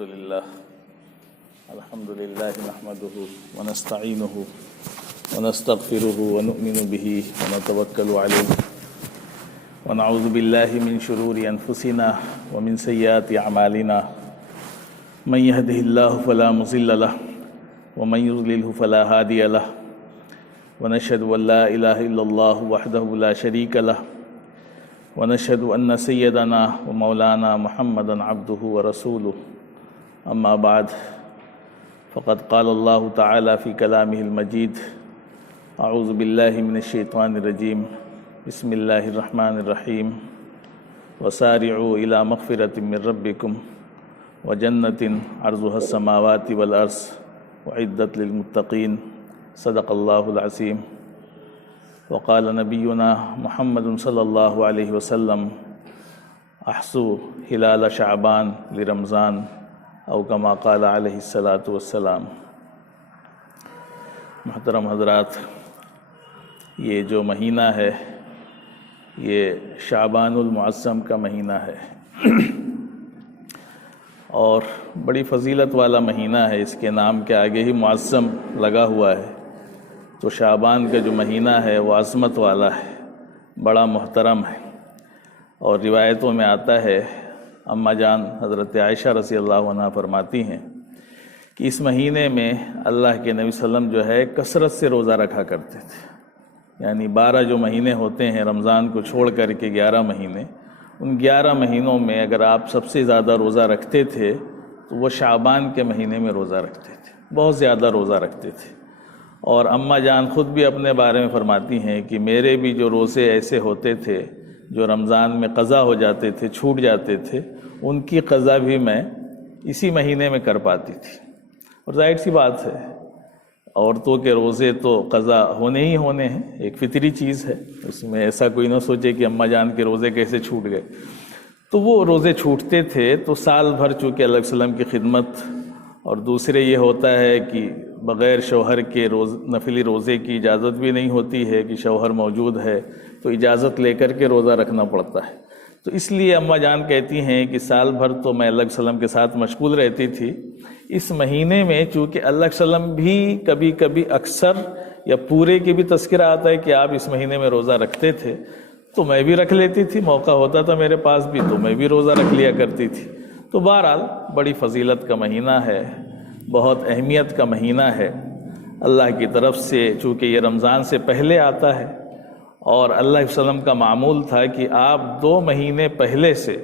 الحمد لله نحمده ونستعينه ونستغفره ونؤمن به ونتوكل عليه ونعوذ بالله من شرور أنفسنا ومن سيئات أعمالنا من يهده الله فلا مضل له ومن يضلله فلا هادي له ونشهد أن لا إله إلا الله وحده لا شريك له ونشهد أن سيدنا ومولانا محمدا عبده ورسوله أما بعد فقد قال الله تعالى في كلامه المجيد أعوذ بالله من الشيطان الرجيم بسم الله الرحمن الرحيم وسارعوا إلى مغفرة من ربكم وجنة عرضها السماوات والأرض وعدت للمتقين صدق الله العظيم وقال نبينا محمد صلی اللہ علیہ وسلم احصوا ہلال شعبان لرمضان او کما قال علیہ الصلاۃ والسلام۔ محترم حضرات، یہ جو مہینہ ہے یہ شعبان المعظم کا مہینہ ہے اور بڑی فضیلت والا مہینہ ہے۔ اس کے نام کے آگے ہی معظم لگا ہوا ہے، تو شعبان کا جو مہینہ ہے وہ عظمت والا ہے، بڑا محترم ہے۔ اور روایتوں میں آتا ہے، اماں جان حضرت عائشہ رضی اللہ عنہ فرماتی ہیں کہ اس مہینے میں اللہ کے نبی صلی اللہ علیہ وسلم جو ہے کثرت سے روزہ رکھا کرتے تھے، یعنی 12 جو مہینے ہوتے ہیں رمضان کو چھوڑ کر کے 11 مہینے، ان 11 مہینوں میں اگر آپ سب سے زیادہ روزہ رکھتے تھے تو وہ شعبان کے مہینے میں روزہ رکھتے تھے، بہت زیادہ روزہ رکھتے تھے۔ اور اماں جان خود بھی اپنے بارے میں فرماتی ہیں کہ میرے بھی جو روزے ایسے ہوتے تھے جو رمضان میں قضا ہو جاتے تھے، چھوٹ جاتے تھے، ان کی قضا بھی میں اسی مہینے میں کر پاتی تھی۔ اور ظاہر سی بات ہے، عورتوں کے روزے تو قضا ہونے ہی ہونے ہیں، ایک فطری چیز ہے، اس میں ایسا کوئی نہ سوچے کہ اماں جان کے روزے کیسے چھوٹ گئے۔ تو وہ روزے چھوٹتے تھے تو سال بھر چونکہ اللہ علیہ وسلم کی خدمت، اور دوسرے یہ ہوتا ہے کہ بغیر شوہر کے نفلی روزے کی اجازت بھی نہیں ہوتی ہے کہ شوہر موجود ہے تو اجازت لے کر کے روزہ رکھنا پڑتا ہے۔ تو اس لیے اماں جان کہتی ہیں کہ سال بھر تو میں اللہ علیہ وسلم کے ساتھ مشغول رہتی تھی، اس مہینے میں چونکہ اللہ علیہ وسلم بھی کبھی کبھی اکثر یا پورے کی بھی تذکرہ آتا ہے کہ آپ اس مہینے میں روزہ رکھتے تھے، تو میں بھی رکھ لیتی تھی، موقع ہوتا تھا میرے پاس بھی تو میں بھی روزہ رکھ لیا کرتی تھی۔ تو بہرحال بڑی فضیلت کا مہینہ ہے، بہت اہمیت کا مہینہ ہے اللہ کی طرف سے، چونکہ یہ رمضان سے پہلے آتا ہے، اور اللہ علیہ وسلم کا معمول تھا کہ آپ 2 مہینے پہلے سے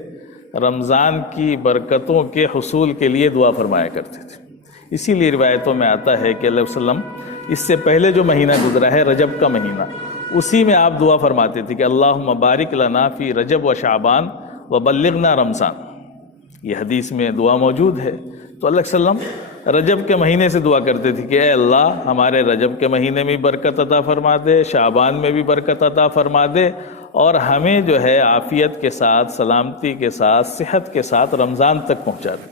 رمضان کی برکتوں کے حصول کے لیے دعا فرمایا کرتے تھے۔ اسی لیے روایتوں میں آتا ہے کہ اللہ علیہ وسلم اس سے پہلے جو مہینہ گزرا ہے رجب کا مہینہ، اسی میں آپ دعا فرماتے تھے کہ اللہم بارک لنا فی رجب و شعبان وبلغنا رمضان۔ یہ حدیث میں دعا موجود ہے۔ تو اللہ علیہ وسلم رجب کے مہینے سے دعا کرتے تھے کہ اے اللہ ہمارے رجب کے مہینے میں برکت عطا فرما دے، شعبان میں بھی برکت عطا فرما دے، اور ہمیں جو ہے عافیت کے ساتھ، سلامتی کے ساتھ، صحت کے ساتھ رمضان تک پہنچا دے۔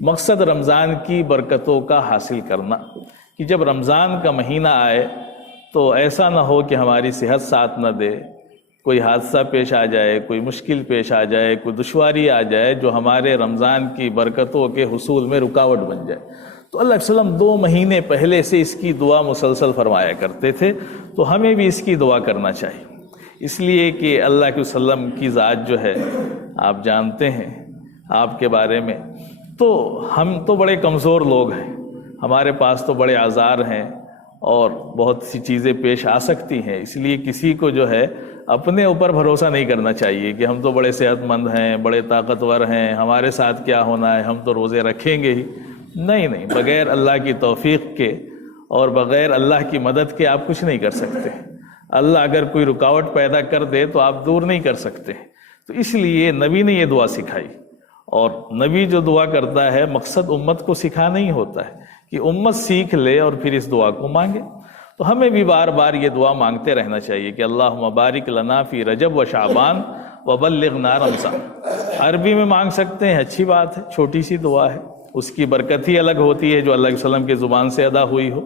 مقصد رمضان کی برکتوں کا حاصل کرنا، کہ جب رمضان کا مہینہ آئے تو ایسا نہ ہو کہ ہماری صحت ساتھ نہ دے، کوئی حادثہ پیش آ جائے، کوئی مشکل پیش آ جائے، کوئی دشواری آ جائے جو ہمارے رمضان کی برکتوں کے حصول میں رکاوٹ بن جائے۔ تو اللہ علیہ وسلم 2 مہینے پہلے سے اس کی دعا مسلسل فرمایا کرتے تھے، تو ہمیں بھی اس کی دعا کرنا چاہیے، اس لیے کہ اللہ کے وسلم کی ذات جو ہے آپ جانتے ہیں آپ کے بارے میں، تو ہم تو بڑے کمزور لوگ ہیں، ہمارے پاس تو بڑے آزار ہیں اور بہت سی چیزیں پیش آ سکتی ہیں، اس لیے کسی کو جو ہے اپنے اوپر بھروسہ نہیں کرنا چاہیے کہ ہم تو بڑے صحت مند ہیں، بڑے طاقتور ہیں، ہمارے ساتھ کیا ہونا ہے، ہم تو روزے رکھیں گے ہی۔ نہیں، بغیر اللہ کی توفیق کے اور بغیر اللہ کی مدد کے آپ کچھ نہیں کر سکتے۔ اللہ اگر کوئی رکاوٹ پیدا کر دے تو آپ دور نہیں کر سکتے۔ تو اس لیے نبی نے یہ دعا سکھائی، اور نبی جو دعا کرتا ہے مقصد امت کو سکھانا ہی ہوتا ہے کہ امت سیکھ لے اور پھر اس دعا کو مانگے۔ تو ہمیں بھی بار بار یہ دعا مانگتے رہنا چاہیے کہ اللہم بارک لنا فی رجب و شعبان وبلغنا رمضان۔ عربی میں مانگ سکتے ہیں، اچھی بات ہے، چھوٹی سی دعا ہے، اس کی برکت ہی الگ ہوتی ہے جو اللہ علیہ وسلم کی زبان سے ادا ہوئی ہو۔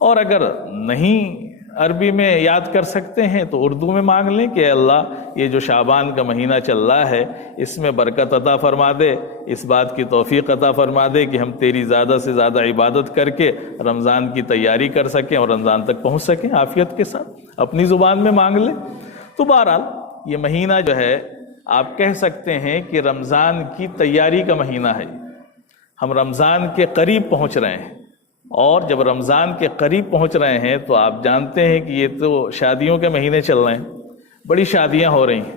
اور اگر نہیں عربی میں یاد کر سکتے ہیں تو اردو میں مانگ لیں کہ اے اللہ یہ جو شعبان کا مہینہ چل رہا ہے اس میں برکت عطا فرما دے، اس بات کی توفیق عطا فرما دے کہ ہم تیری زیادہ سے زیادہ عبادت کر کے رمضان کی تیاری کر سکیں اور رمضان تک پہنچ سکیں عافیت کے ساتھ۔ اپنی زبان میں مانگ لیں۔ تو بہرحال یہ مہینہ جو ہے آپ کہہ سکتے ہیں کہ رمضان کی تیاری کا مہینہ ہے۔ ہم رمضان کے قریب پہنچ رہے ہیں، اور جب رمضان کے قریب پہنچ رہے ہیں تو آپ جانتے ہیں کہ یہ تو شادیوں کے مہینے چل رہے ہیں، بڑی شادیاں ہو رہی ہیں۔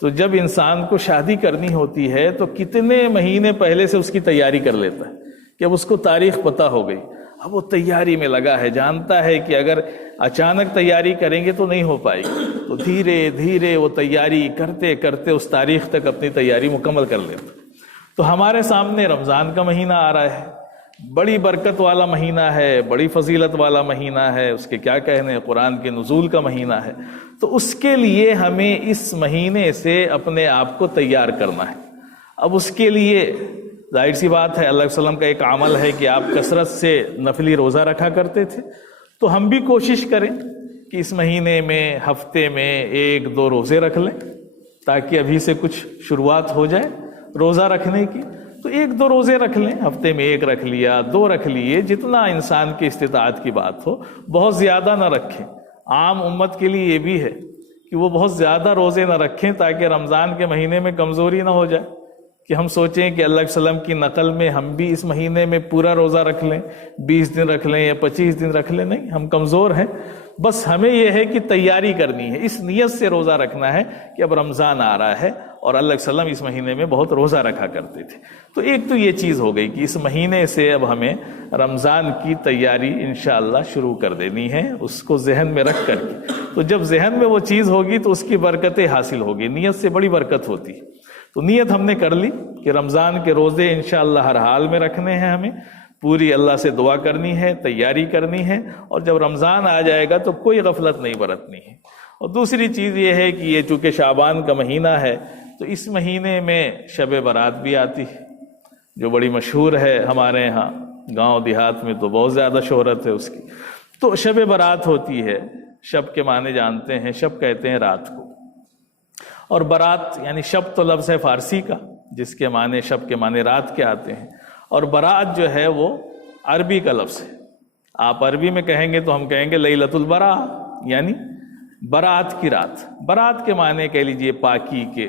تو جب انسان کو شادی کرنی ہوتی ہے تو کتنے مہینے پہلے سے اس کی تیاری کر لیتا ہے کہ اب اس کو تاریخ پتہ ہو گئی، اب وہ تیاری میں لگا ہے، جانتا ہے کہ اگر اچانک تیاری کریں گے تو نہیں ہو پائے گی، تو دھیرے دھیرے وہ تیاری کرتے کرتے اس تاریخ تک اپنی تیاری مکمل کر لیتا۔ تو ہمارے سامنے رمضان کا مہینہ آ رہا ہے، بڑی برکت والا مہینہ ہے، بڑی فضیلت والا مہینہ ہے، اس کے کیا کہنے، قرآن کے نزول کا مہینہ ہے۔ تو اس کے لیے ہمیں اس مہینے سے اپنے آپ کو تیار کرنا ہے۔ اب اس کے لیے ظاہر سی بات ہے، اللہ علیہ وسلم کا ایک عمل ہے کہ آپ کثرت سے نفلی روزہ رکھا کرتے تھے، تو ہم بھی کوشش کریں کہ اس مہینے میں ہفتے میں 1-2 روزے رکھ لیں، تاکہ ابھی سے کچھ شروعات ہو جائے روزہ رکھنے کی۔ تو 1-2 روزے رکھ لیں، ہفتے میں 1 رکھ لیا، 2 رکھ لیے، جتنا انسان کی استطاعت کی بات ہو، بہت زیادہ نہ رکھیں۔ عام امت کے لیے یہ بھی ہے کہ وہ بہت زیادہ روزے نہ رکھیں تاکہ رمضان کے مہینے میں کمزوری نہ ہو جائے، کہ ہم سوچیں کہ اللہ علیہ وسلم کی نقل میں ہم بھی اس مہینے میں پورا روزہ رکھ لیں، 20 دن رکھ لیں یا 25 دن رکھ لیں۔ نہیں، ہم کمزور ہیں، بس ہمیں یہ ہے کہ تیاری کرنی ہے، اس نیت سے روزہ رکھنا ہے کہ اب رمضان آ رہا ہے، اور اللہ علیہ وسلم اس مہینے میں بہت روزہ رکھا کرتے تھے۔ تو ایک تو یہ چیز ہو گئی کہ اس مہینے سے اب ہمیں رمضان کی تیاری انشاءاللہ شروع کر دینی ہے، اس کو ذہن میں رکھ کر کے۔ تو جب ذہن میں وہ چیز ہوگی تو اس کی برکتیں حاصل ہوگی، نیت سے بڑی برکت ہوتی ہے۔ تو نیت ہم نے کر لی کہ رمضان کے روزے انشاءاللہ ہر حال میں رکھنے ہیں، ہمیں پوری اللہ سے دعا کرنی ہے، تیاری کرنی ہے، اور جب رمضان آ جائے گا تو کوئی غفلت نہیں برتنی ہے۔ اور دوسری چیز یہ ہے کہ یہ چونکہ شعبان کا مہینہ ہے تو اس مہینے میں شب برات بھی آتی ہے، جو بڑی مشہور ہے ہمارے ہاں، گاؤں دیہات میں تو بہت زیادہ شہرت ہے اس کی۔ تو شب برات ہوتی ہے، شب کے معنی جانتے ہیں، شب کہتے ہیں رات کو، اور برات یعنی شب تو لفظ ہے فارسی کا جس کے معنی شب کے معنی رات کے آتے ہیں، اور برات جو ہے وہ عربی کا لفظ ہے۔ آپ عربی میں کہیں گے تو ہم کہیں گے لیلۃ البراء، یعنی برات کی رات۔ برات کے معنی کہہ لیجئے پاکی کے،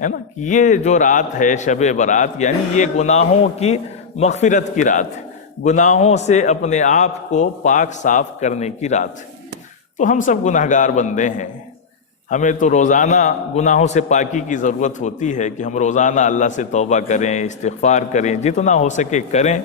ہے نا، یہ جو رات ہے شب برات یعنی یہ گناہوں کی مغفرت کی رات ہے، گناہوں سے اپنے آپ کو پاک صاف کرنے کی رات ہے۔ تو ہم سب گناہگار بندے ہیں، ہمیں تو روزانہ گناہوں سے پاکی کی ضرورت ہوتی ہے کہ ہم روزانہ اللہ سے توبہ کریں، استغفار کریں، جتنا ہو سکے کریں۔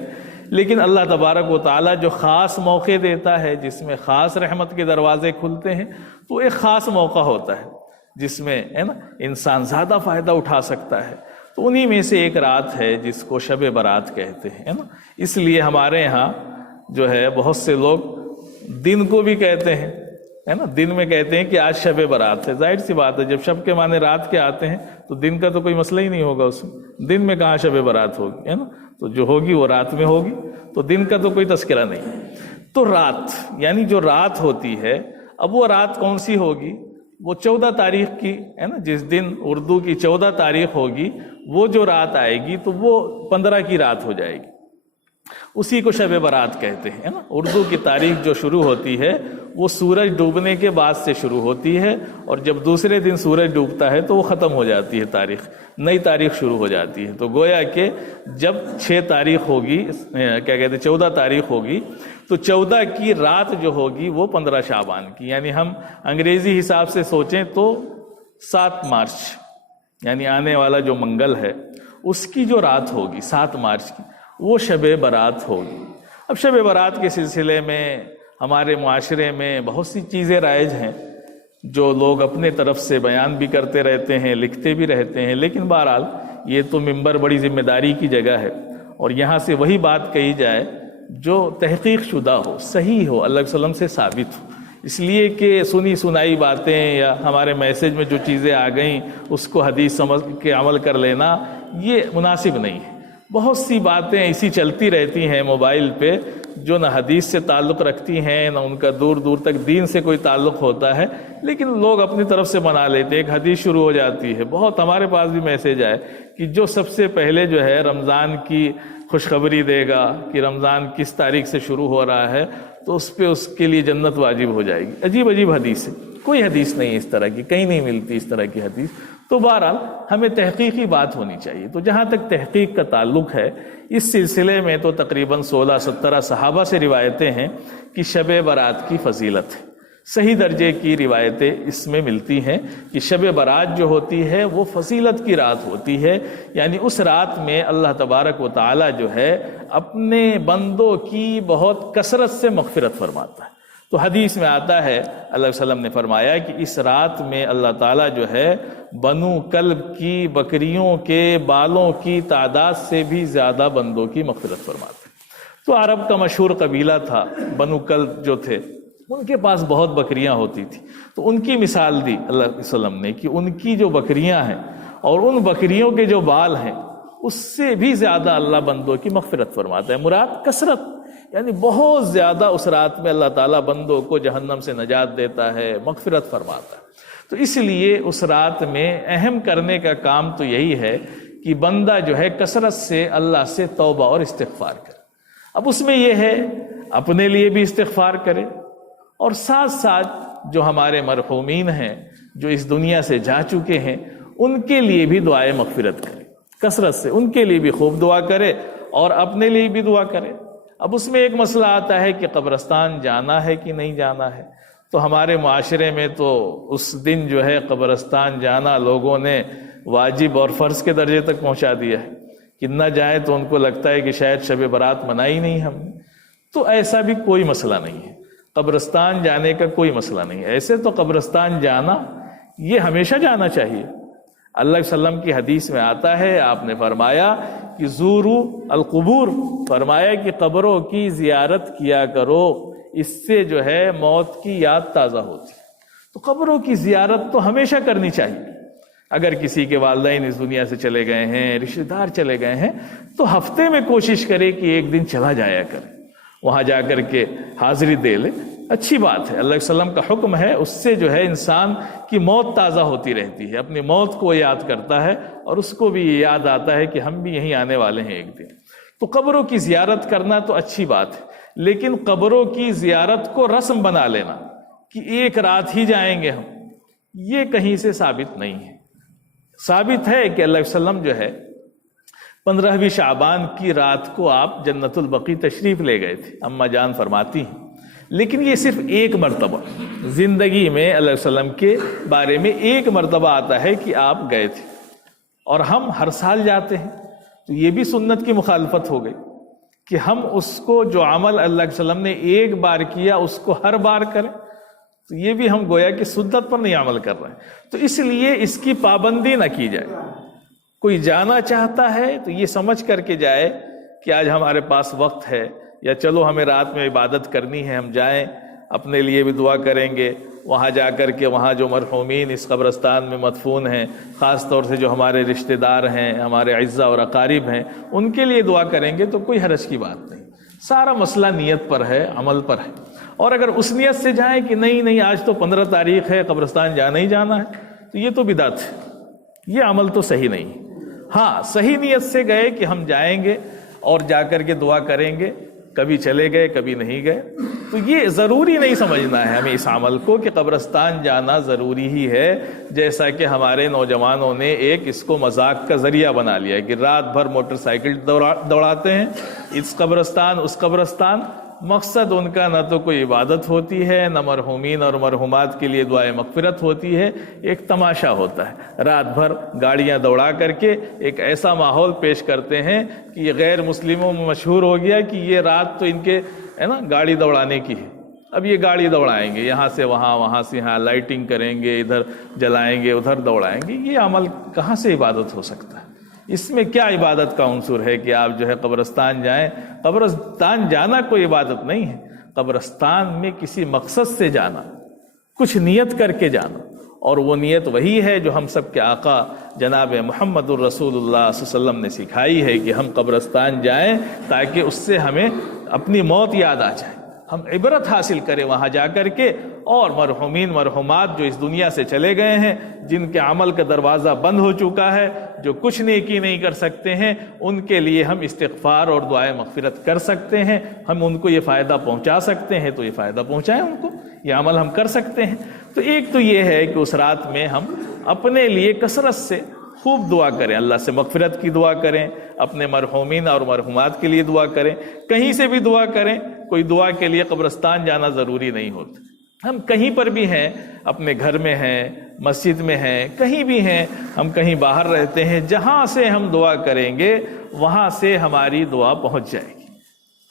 لیکن اللہ تبارک و تعالیٰ جو خاص موقع دیتا ہے، جس میں خاص رحمت کے دروازے کھلتے ہیں، تو ایک خاص موقع ہوتا ہے جس میں ہے نا انسان زیادہ فائدہ اٹھا سکتا ہے۔ تو انہی میں سے ایک رات ہے جس کو شب برات کہتے ہیں، ہے نا۔ اس لیے ہمارے ہاں جو ہے بہت سے لوگ دن کو بھی کہتے ہیں، ہے نا، دن میں کہتے ہیں کہ آج شب برات ہے۔ ظاہر سی بات ہے، جب شب کے معنی رات کے آتے ہیں تو دن کا تو کوئی مسئلہ ہی نہیں ہوگا، اس میں دن میں کہاں شب برات ہوگی، ہے نا، تو جو ہوگی وہ رات میں ہوگی، تو دن کا تو کوئی تذکرہ نہیں۔ تو رات یعنی جو رات ہوتی ہے، اب وہ رات کون سی ہوگی؟ وہ 14 تاریخ کی، ہے نا، جس دن اردو کی 14 تاریخ ہوگی، وہ جو رات آئے گی تو وہ 15 کی رات ہو جائے گی، اسی کو شب برات کہتے ہیں، ہے نا۔ اردو کی تاریخ جو شروع ہوتی ہے وہ سورج ڈوبنے کے بعد سے شروع ہوتی ہے، اور جب دوسرے دن سورج ڈوبتا ہے تو وہ ختم ہو جاتی ہے تاریخ، نئی تاریخ شروع ہو جاتی ہے۔ تو گویا کہ جب 6 تاریخ ہوگی، کیا کہتے ہیں 14 تاریخ ہوگی، تو 14 کی رات جو ہوگی وہ 15 شعبان کی، یعنی ہم انگریزی حساب سے سوچیں تو 7 مارچ یعنی آنے والا جو منگل ہے اس کی جو رات ہوگی 7 مارچ کی، وہ شب برات ہوگی۔ اب شب برات کے سلسلے میں ہمارے معاشرے میں بہت سی چیزیں رائج ہیں جو لوگ اپنے طرف سے بیان بھی کرتے رہتے ہیں، لکھتے بھی رہتے ہیں، لیکن بہرحال یہ تو ممبر بڑی ذمہ داری کی جگہ ہے، اور یہاں سے وہی بات کہی جائے جو تحقیق شدہ ہو، صحیح ہو، اللہ علیہ وسلم سے ثابت ہو۔ اس لیے کہ سنی سنائی باتیں یا ہمارے میسج میں جو چیزیں آ گئیں اس کو حدیث سمجھ کے عمل کر لینا یہ مناسب نہیں ہے۔ بہت سی باتیں ایسی چلتی رہتی ہیں موبائل پہ جو نہ حدیث سے تعلق رکھتی ہیں، نہ ان کا دور دور تک دین سے کوئی تعلق ہوتا ہے، لیکن لوگ اپنی طرف سے بنا لیتے ہیں۔ ایک حدیث شروع ہو جاتی ہے، بہت ہمارے پاس بھی میسج آئے کہ جو سب سے پہلے جو ہے رمضان کی خوشخبری دے گا کہ رمضان کس تاریخ سے شروع ہو رہا ہے تو اس پہ اس کے لیے جنت واجب ہو جائے گی۔ عجیب عجیب حدیث ہے، کوئی حدیث نہیں ہے اس طرح کی، کہیں نہیں ملتی اس طرح کی حدیث۔ تو بہرحال ہمیں تحقیقی بات ہونی چاہیے۔ تو جہاں تک تحقیق کا تعلق ہے، اس سلسلے میں تو تقریباً 16-17 صحابہ سے روایتیں ہیں کہ شب برات کی فضیلت ہے۔ صحیح درجے کی روایتیں اس میں ملتی ہیں کہ شب برات جو ہوتی ہے وہ فضیلت کی رات ہوتی ہے، یعنی اس رات میں اللہ تبارک و تعالی جو ہے اپنے بندوں کی بہت کثرت سے مغفرت فرماتا ہے۔ تو حدیث میں آتا ہے، اللہ علیہ وسلم نے فرمایا کہ اس رات میں اللہ تعالیٰ جو ہے بنو کلب کی بکریوں کے بالوں کی تعداد سے بھی زیادہ بندوں کی مغفرت فرماتا ہے۔ تو عرب کا مشہور قبیلہ تھا بنو کلب جو تھے، ان کے پاس بہت بکریاں ہوتی تھی، تو ان کی مثال دی اللہ علیہ وسلم نے کہ ان کی جو بکریاں ہیں اور ان بکریوں کے جو بال ہیں اس سے بھی زیادہ اللہ بندوں کی مغفرت فرماتا ہے۔ مراد کثرت، یعنی بہت زیادہ اس رات میں اللہ تعالیٰ بندوں کو جہنم سے نجات دیتا ہے، مغفرت فرماتا ہے۔ تو اس لیے اس رات میں اہم کرنے کا کام تو یہی ہے کہ بندہ جو ہے کثرت سے اللہ سے توبہ اور استغفار کرے۔ اب اس میں یہ ہے اپنے لیے بھی استغفار کرے اور ساتھ ساتھ جو ہمارے مرحومین ہیں جو اس دنیا سے جا چکے ہیں ان کے لیے بھی دعائے مغفرت کرے، کثرت سے ان کے لیے بھی خوب دعا کرے اور اپنے لیے بھی دعا کرے۔ اب اس میں ایک مسئلہ آتا ہے کہ قبرستان جانا ہے کہ نہیں جانا ہے۔ تو ہمارے معاشرے میں تو اس دن جو ہے قبرستان جانا لوگوں نے واجب اور فرض کے درجے تک پہنچا دیا ہے کہ نہ جائیں تو ان کو لگتا ہے کہ شاید شب برات منائی نہیں ہم نے۔ تو ایسا بھی کوئی مسئلہ نہیں ہے، قبرستان جانے کا کوئی مسئلہ نہیں ہے۔ ایسے تو قبرستان جانا یہ ہمیشہ جانا چاہیے۔ اللہ علیہ وسلم کی حدیث میں آتا ہے، آپ نے فرمایا کہ زورو القبور، فرمایا کہ قبروں کی زیارت کیا کرو، اس سے جو ہے موت کی یاد تازہ ہوتی ہے۔ تو قبروں کی زیارت تو ہمیشہ کرنی چاہیے۔ اگر کسی کے والدین اس دنیا سے چلے گئے ہیں، رشتہ دار چلے گئے ہیں، تو ہفتے میں کوشش کرے کہ ایک دن چلا جایا کرے، وہاں جا کر کے حاضری دے لے۔ اچھی بات ہے، اللہ علیہ وسلم کا حکم ہے، اس سے جو ہے انسان کی موت تازہ ہوتی رہتی ہے، اپنی موت کو یاد کرتا ہے اور اس کو بھی یہ یاد آتا ہے کہ ہم بھی یہیں آنے والے ہیں ایک دن۔ تو قبروں کی زیارت کرنا تو اچھی بات ہے، لیکن قبروں کی زیارت کو رسم بنا لینا کہ ایک رات ہی جائیں گے ہم، یہ کہیں سے ثابت نہیں ہے۔ ثابت ہے کہ اللہ علیہ وسلم جو ہے 15ویں شعبان کی رات کو آپ جنت البقیع تشریف لے گئے تھے، اماں جان فرماتی ہیں، لیکن یہ صرف ایک مرتبہ زندگی میں اللہ علیہ وسلم کے بارے میں ایک مرتبہ آتا ہے کہ آپ گئے تھے، اور ہم ہر سال جاتے ہیں۔ تو یہ بھی سنت کی مخالفت ہو گئی کہ ہم اس کو جو عمل اللہ علیہ وسلم نے ایک بار کیا اس کو ہر بار کریں، تو یہ بھی ہم گویا کہ سنت پر نہیں عمل کر رہے ہیں۔ تو اس لیے اس کی پابندی نہ کی جائے۔ کوئی جانا چاہتا ہے تو یہ سمجھ کر کے جائے کہ آج ہمارے پاس وقت ہے، یا چلو ہمیں رات میں عبادت کرنی ہے، ہم جائیں، اپنے لیے بھی دعا کریں گے، وہاں جا کر کے وہاں جو مرحومین اس قبرستان میں مدفون ہیں، خاص طور سے جو ہمارے رشتہ دار ہیں، ہمارے اعزاء اور اقارب ہیں، ان کے لیے دعا کریں گے تو کوئی حرج کی بات نہیں۔ سارا مسئلہ نیت پر ہے، عمل پر ہے۔ اور اگر اس نیت سے جائیں کہ نہیں آج تو 15 تاریخ ہے، قبرستان جانا ہی جانا ہے، تو یہ تو بدعت ہے، یہ عمل تو صحیح نہیں۔ ہاں، صحیح نیت سے گئے کہ ہم جائیں گے اور جا کر کے دعا کریں گے، کبھی چلے گئے کبھی نہیں گئے، تو یہ ضروری نہیں سمجھنا ہے ہمیں اس عمل کو کہ قبرستان جانا ضروری ہی ہے، جیسا کہ ہمارے نوجوانوں نے ایک اس کو مذاق کا ذریعہ بنا لیا کہ رات بھر موٹر سائیکل دوڑاتے ہیں، اس قبرستان اس قبرستان۔ مقصد ان کا نہ تو کوئی عبادت ہوتی ہے، نہ مرحومین اور مرحومات کے لیے دعائے مغفرت ہوتی ہے، ایک تماشا ہوتا ہے۔ رات بھر گاڑیاں دوڑا کر کے ایک ایسا ماحول پیش کرتے ہیں کہ یہ غیر مسلموں میں مشہور ہو گیا کہ یہ رات تو ان کے ہے نا گاڑی دوڑانے کی ہے۔ اب یہ گاڑی دوڑائیں گے، یہاں سے وہاں، وہاں سے یہاں، لائٹنگ کریں گے، ادھر جلائیں گے، ادھر دوڑائیں گے، یہ عمل کہاں سے عبادت ہو سکتا ہے؟ اس میں کیا عبادت کا عنصر ہے کہ آپ جو ہے قبرستان جائیں؟ قبرستان جانا کوئی عبادت نہیں ہے، قبرستان میں کسی مقصد سے جانا، کچھ نیت کر کے جانا، اور وہ نیت وہی ہے جو ہم سب کے آقا جناب محمد الرسول اللہ صلی اللہ علیہ وسلم نے سکھائی ہے کہ ہم قبرستان جائیں تاکہ اس سے ہمیں اپنی موت یاد آ جائے، ہم عبرت حاصل کریں وہاں جا کر کے، اور مرحومین مرحومات جو اس دنیا سے چلے گئے ہیں، جن کے عمل کا دروازہ بند ہو چکا ہے، جو کچھ نیکی نہیں کر سکتے ہیں، ان کے لیے ہم استغفار اور دعائے مغفرت کر سکتے ہیں، ہم ان کو یہ فائدہ پہنچا سکتے ہیں تو یہ فائدہ پہنچائیں ان کو، یہ عمل ہم کر سکتے ہیں۔ تو ایک تو یہ ہے کہ اس رات میں ہم اپنے لیے کثرت سے خوب دعا کریں، اللہ سے مغفرت کی دعا کریں، اپنے مرحومین اور مرحومات کے لیے دعا کریں، کہیں سے بھی دعا کریں، کوئی دعا کے لیے قبرستان جانا ضروری نہیں ہوتا۔ ہم کہیں پر بھی ہیں، اپنے گھر میں ہیں، مسجد میں ہیں، کہیں بھی ہیں، ہم کہیں باہر رہتے ہیں، جہاں سے ہم دعا کریں گے وہاں سے ہماری دعا پہنچ جائے گی۔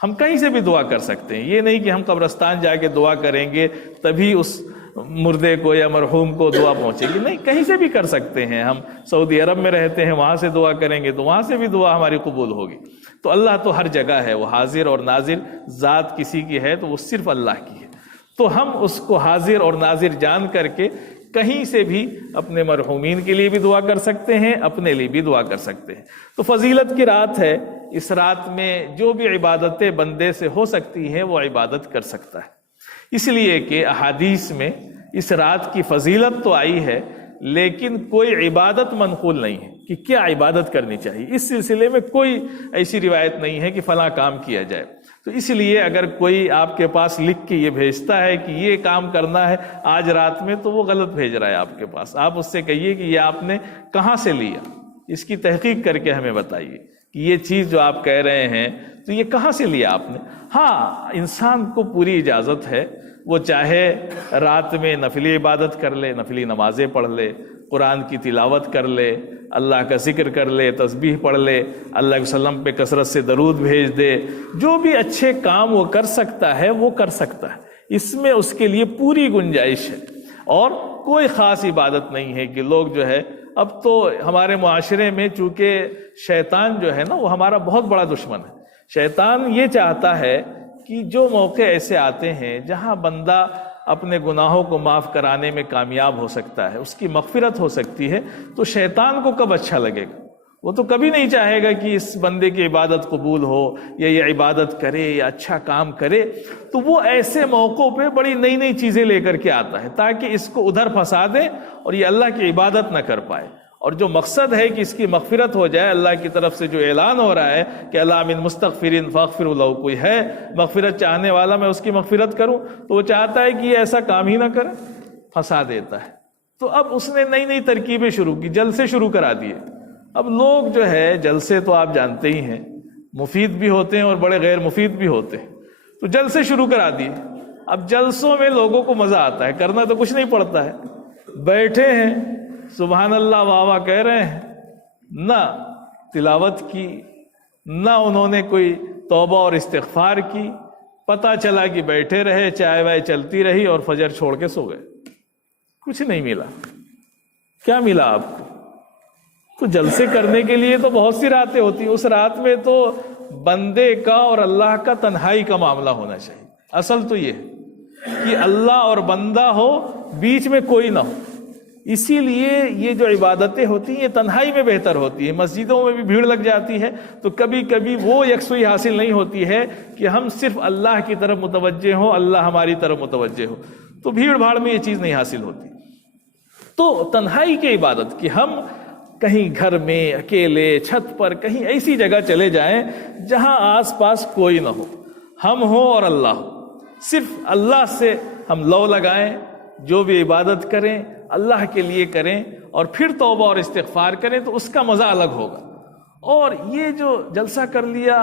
ہم کہیں سے بھی دعا کر سکتے ہیں، یہ نہیں کہ ہم قبرستان جا کے دعا کریں گے تبھی اس مردے کو یا مرحوم کو دعا پہنچے گی، نہیں، کہیں سے بھی کر سکتے ہیں۔ ہم سعودی عرب میں رہتے ہیں، وہاں سے دعا کریں گے تو وہاں سے بھی دعا ہماری قبول ہوگی۔ تو اللہ تو ہر جگہ ہے، وہ حاضر اور ناظر ذات کسی کی ہے تو وہ صرف اللہ کی ہے، تو ہم اس کو حاضر اور ناظر جان کر کے کہیں سے بھی اپنے مرحومین کے لیے بھی دعا کر سکتے ہیں، اپنے لیے بھی دعا کر سکتے ہیں۔ تو فضیلت کی رات ہے، اس رات میں جو بھی عبادتیں بندے سے ہو سکتی ہیں وہ عبادت کر سکتا ہے، اس لیے کہ احادیث میں اس رات کی فضیلت تو آئی ہے لیکن کوئی عبادت منقول نہیں ہے کہ کیا عبادت کرنی چاہیے، اس سلسلے میں کوئی ایسی روایت نہیں ہے کہ فلاں کام کیا جائے۔ تو اس لیے اگر کوئی آپ کے پاس لکھ کے یہ بھیجتا ہے کہ یہ کام کرنا ہے آج رات میں تو وہ غلط بھیج رہا ہے آپ کے پاس۔ آپ اس سے کہیے کہ یہ آپ نے کہاں سے لیا، اس کی تحقیق کر کے ہمیں بتائیے کہ یہ چیز جو آپ کہہ رہے ہیں تو یہ کہاں سے لیا آپ نے۔ ہاں، انسان کو پوری اجازت ہے، وہ چاہے رات میں نفلی عبادت کر لے، نفلی نمازیں پڑھ لے، قرآن کی تلاوت کر لے، اللہ کا ذکر کر لے، تسبیح پڑھ لے، اللہ کے وسلم پہ کثرت سے درود بھیج دے، جو بھی اچھے کام وہ کر سکتا ہے وہ کر سکتا ہے، اس میں اس کے لیے پوری گنجائش ہے۔ اور کوئی خاص عبادت نہیں ہے کہ لوگ جو ہے، اب تو ہمارے معاشرے میں چونکہ شیطان جو ہے نا وہ ہمارا بہت بڑا دشمن ہے، شیطان یہ چاہتا ہے کہ جو موقع ایسے آتے ہیں جہاں بندہ اپنے گناہوں کو معاف کرانے میں کامیاب ہو سکتا ہے، اس کی مغفرت ہو سکتی ہے، تو شیطان کو کب اچھا لگے گا؟ وہ تو کبھی نہیں چاہے گا کہ اس بندے کی عبادت قبول ہو یا یہ عبادت کرے یا اچھا کام کرے، تو وہ ایسے موقعوں پہ بڑی نئی نئی چیزیں لے کر کے آتا ہے تاکہ اس کو ادھر پھنسا دے اور یہ اللہ کی عبادت نہ کر پائے۔ اور جو مقصد ہے کہ اس کی مغفرت ہو جائے، اللہ کی طرف سے جو اعلان ہو رہا ہے کہ اللہ من مستغفرین فاغفر لہ، کوئی ہے مغفرت چاہنے والا میں اس کی مغفرت کروں، تو وہ چاہتا ہے کہ یہ ایسا کام ہی نہ کرے، پھنسا دیتا ہے۔ تو اب اس نے نئی نئی ترکیبیں شروع کی، جلسے شروع کرا دیے۔ اب لوگ جو ہے جلسے تو آپ جانتے ہی ہیں، مفید بھی ہوتے ہیں اور بڑے غیر مفید بھی ہوتے ہیں، تو جلسے شروع کرا دیے۔ اب جلسوں میں لوگوں کو مزہ آتا ہے، کرنا تو کچھ نہیں پڑتا ہے، بیٹھے ہیں سبحان اللہ واہ واہ کہہ رہے ہیں، نہ تلاوت کی، نہ انہوں نے کوئی توبہ اور استغفار کی، پتہ چلا کہ بیٹھے رہے، چائے وائے چلتی رہی اور فجر چھوڑ کے سو گئے، کچھ نہیں ملا۔ کیا ملا آپ کو؟ تو جلسے کرنے کے لیے تو بہت سی راتیں ہوتی ہیں، اس رات میں تو بندے کا اور اللہ کا تنہائی کا معاملہ ہونا چاہیے۔ اصل تو یہ ہے کہ اللہ اور بندہ ہو، بیچ میں کوئی نہ ہو۔ اسی لیے یہ جو عبادتیں ہوتی ہیں یہ تنہائی میں بہتر ہوتی ہیں۔ مسجدوں میں بھی بھیڑ لگ جاتی ہے تو کبھی کبھی وہ یکسوئی حاصل نہیں ہوتی ہے کہ ہم صرف اللہ کی طرف متوجہ ہوں، اللہ ہماری طرف متوجہ ہو، تو بھیڑ بھاڑ میں یہ چیز نہیں حاصل ہوتی۔ تو تنہائی کی عبادت کہ ہم کہیں گھر میں اکیلے چھت پر کہیں ایسی جگہ چلے جائیں جہاں آس پاس کوئی نہ ہو، ہم ہو اور اللہ ہو، صرف اللہ سے ہم لو لگائیں، جو بھی عبادت کریں اللہ کے لیے کریں اور پھر توبہ اور استغفار کریں تو اس کا مزہ الگ ہوگا۔ اور یہ جو جلسہ کر لیا،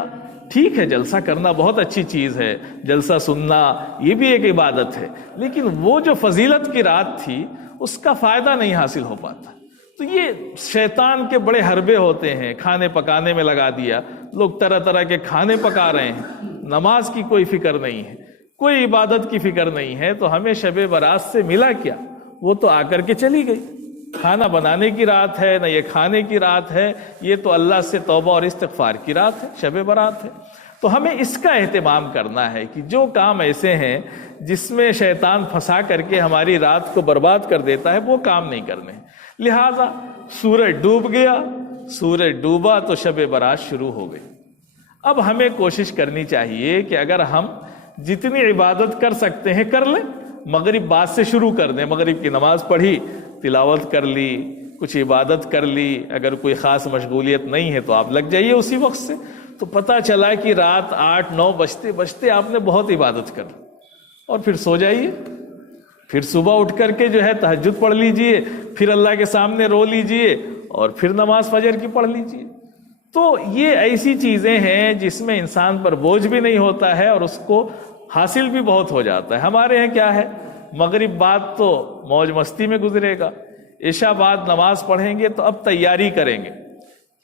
ٹھیک ہے، جلسہ کرنا بہت اچھی چیز ہے، جلسہ سننا یہ بھی ایک عبادت ہے، لیکن وہ جو فضیلت کی رات تھی اس کا فائدہ نہیں حاصل ہو پاتا۔ تو یہ شیطان کے بڑے حربے ہوتے ہیں، کھانے پکانے میں لگا دیا، لوگ طرح طرح کے کھانے پکا رہے ہیں، نماز کی کوئی فکر نہیں ہے، کوئی عبادت کی فکر نہیں ہے، تو ہمیں شب برات سے ملا کیا؟ وہ تو آ کر کے چلی گئی۔ کھانا بنانے کی رات ہے نہ یہ کھانے کی رات ہے، یہ تو اللہ سے توبہ اور استغفار کی رات ہے، شب برات ہے۔ تو ہمیں اس کا اہتمام کرنا ہے کہ جو کام ایسے ہیں جس میں شیطان پھنسا کر کے ہماری رات کو برباد کر دیتا ہے وہ کام نہیں کرنے. لہذا سورج ڈوب گیا، سورج ڈوبا تو شب برات شروع ہو گئی. اب ہمیں کوشش کرنی چاہیے کہ اگر ہم جتنی عبادت کر سکتے ہیں کر لیں. مغرب بعد سے شروع کر دیں، مغرب کی نماز پڑھی، تلاوت کر لی، کچھ عبادت کر لی. اگر کوئی خاص مشغولیت نہیں ہے تو آپ لگ جائیے اسی وقت سے. تو پتہ چلا کہ رات 8-9 بجتے بجتے آپ نے بہت عبادت کر لی، اور پھر سو جائیے. پھر صبح اٹھ کر کے جو ہے تہجد پڑھ لیجئے، پھر اللہ کے سامنے رو لیجئے، اور پھر نماز فجر کی پڑھ لیجئے. تو یہ ایسی چیزیں ہیں جس میں انسان پر بوجھ بھی نہیں ہوتا ہے اور اس کو حاصل بھی بہت ہو جاتا ہے. ہمارے ہیں کیا ہے، مغرب بعد تو موج مستی میں گزرے گا، عشاء بعد نماز پڑھیں گے تو اب تیاری کریں گے،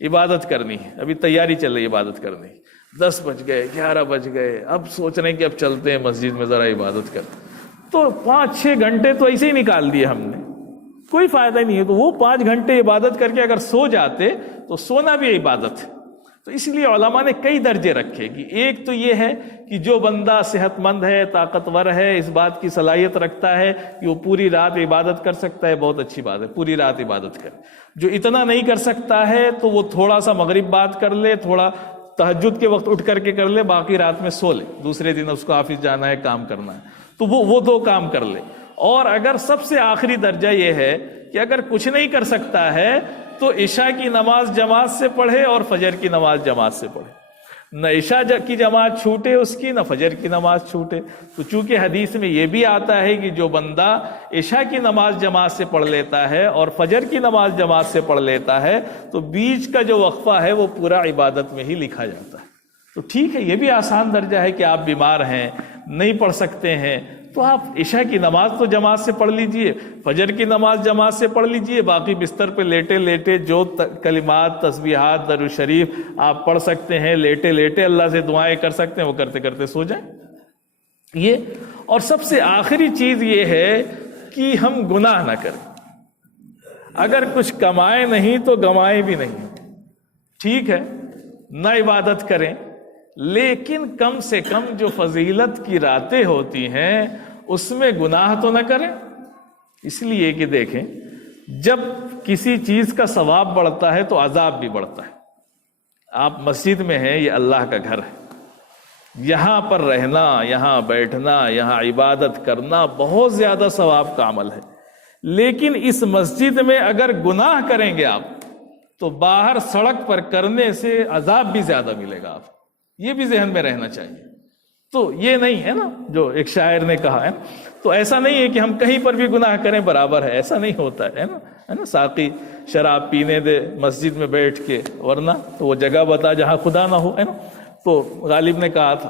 عبادت کرنی ہے، ابھی تیاری چل رہی ہے عبادت کرنے کی. 10 بج گئے، 11 بج گئے، اب سوچ رہے ہیں کہ اب چلتے ہیں مسجد میں ذرا عبادت کرتے. تو 5-6 گھنٹے تو ایسے ہی نکال دیے ہم نے، کوئی فائدہ نہیں ہے. تو وہ 5 گھنٹے عبادت کر کے اگر سو جاتے تو سونا بھی عبادت ہے. تو اس لیے علماء نے کئی درجے رکھے کہ ایک تو یہ ہے کہ جو بندہ صحت مند ہے، طاقتور ہے، اس بات کی صلاحیت رکھتا ہے کہ وہ پوری رات عبادت کر سکتا ہے، بہت اچھی بات ہے، پوری رات عبادت کرے. جو اتنا نہیں کر سکتا ہے تو وہ تھوڑا سا مغرب بعد کر لے، تھوڑا تہجد کے وقت اٹھ کر کے کر لے، باقی رات میں سو لے، دوسرے دن اس کو آفس جانا ہے، کام کرنا ہے تو وہ 2 کام کر لے. اور اگر سب سے آخری درجہ یہ ہے کہ اگر کچھ نہیں کر سکتا ہے تو عشاء کی نماز جماعت سے پڑھے اور فجر کی نماز جماعت سے پڑھے. نہ عشاء کی جماعت چھوٹے اس کی، نہ فجر کی نماز چھوٹے. تو چونکہ حدیث میں یہ بھی آتا ہے کہ جو بندہ عشاء کی نماز جماعت سے پڑھ لیتا ہے اور فجر کی نماز جماعت سے پڑھ لیتا ہے تو بیچ کا جو وقفہ ہے وہ پورا عبادت میں ہی لکھا جاتا ہے. تو ٹھیک ہے، یہ بھی آسان درجہ ہے کہ آپ بیمار ہیں، نہیں پڑھ سکتے ہیں، تو آپ عشاء کی نماز تو جماعت سے پڑھ لیجئے، فجر کی نماز جماعت سے پڑھ لیجئے، باقی بستر پہ لیٹے لیٹے جو کلمات، تسبیحات، درود شریف آپ پڑھ سکتے ہیں، لیٹے لیٹے اللہ سے دعائیں کر سکتے ہیں، وہ کرتے کرتے سو جائیں. یہ اور سب سے آخری چیز یہ ہے کہ ہم گناہ نہ کریں. اگر کچھ کمائے نہیں تو گمائے بھی نہیں. ٹھیک ہے، نہ عبادت کریں، لیکن کم سے کم جو فضیلت کی راتیں ہوتی ہیں اس میں گناہ تو نہ کریں. اس لیے کہ دیکھیں، جب کسی چیز کا ثواب بڑھتا ہے تو عذاب بھی بڑھتا ہے. آپ مسجد میں ہیں، یہ اللہ کا گھر ہے، یہاں پر رہنا، یہاں بیٹھنا، یہاں عبادت کرنا بہت زیادہ ثواب کا عمل ہے. لیکن اس مسجد میں اگر گناہ کریں گے آپ تو باہر سڑک پر کرنے سے عذاب بھی زیادہ ملے گا. آپ یہ بھی ذہن میں رہنا چاہیے. تو یہ نہیں ہے نا جو ایک شاعر نے کہا ہے، تو ایسا نہیں ہے کہ ہم کہیں پر بھی گناہ کریں برابر ہے، ایسا نہیں ہوتا ہے نا. ساقی شراب پینے دے مسجد میں بیٹھ کے، ورنہ تو وہ جگہ بتا جہاں خدا نہ ہو، ہے نا. تو غالب نے کہا تھا.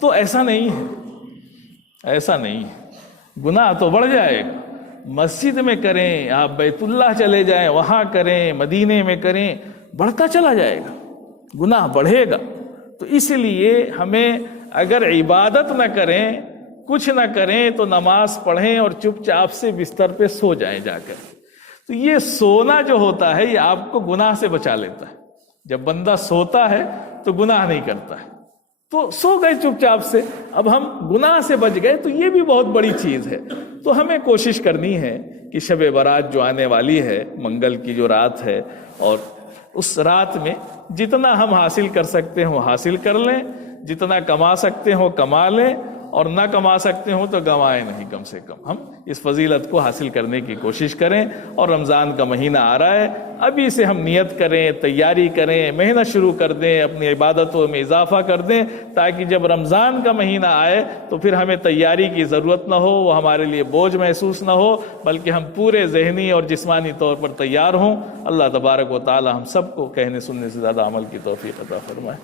تو ایسا نہیں ہے، ایسا نہیں ہے. گناہ تو بڑھ جائے گا. مسجد میں کریں، آپ بیت اللہ چلے جائیں وہاں کریں، مدینے میں کریں، بڑھتا چلا جائے گا، گناہ بڑھے گا. تو اس لیے ہمیں اگر عبادت نہ کریں، کچھ نہ کریں، تو نماز پڑھیں اور چپ چاپ سے بستر پہ سو جائیں جا کر. تو یہ سونا جو ہوتا ہے یہ آپ کو گناہ سے بچا لیتا ہے. جب بندہ سوتا ہے تو گناہ نہیں کرتا ہے. تو سو گئے چپ چاپ سے، اب ہم گناہ سے بچ گئے، تو یہ بھی بہت بڑی چیز ہے. تو ہمیں کوشش کرنی ہے کہ شب برات جو آنے والی ہے، منگل کی جو رات ہے، اور اس رات میں جتنا ہم حاصل کر سکتے ہیں وہ حاصل کر لیں، جتنا کما سکتے ہیں وہ کما لیں، اور نہ کما سکتے ہوں تو گنوائیں نہیں. کم سے کم ہم اس فضیلت کو حاصل کرنے کی کوشش کریں. اور رمضان کا مہینہ آ رہا ہے، ابھی سے ہم نیت کریں، تیاری کریں، محنت شروع کر دیں، اپنی عبادتوں میں اضافہ کر دیں، تاکہ جب رمضان کا مہینہ آئے تو پھر ہمیں تیاری کی ضرورت نہ ہو، وہ ہمارے لیے بوجھ محسوس نہ ہو، بلکہ ہم پورے ذہنی اور جسمانی طور پر تیار ہوں. اللہ تبارک و تعالی ہم سب کو کہنے سننے سے زیادہ عمل کی توفیق عطا فرمائے.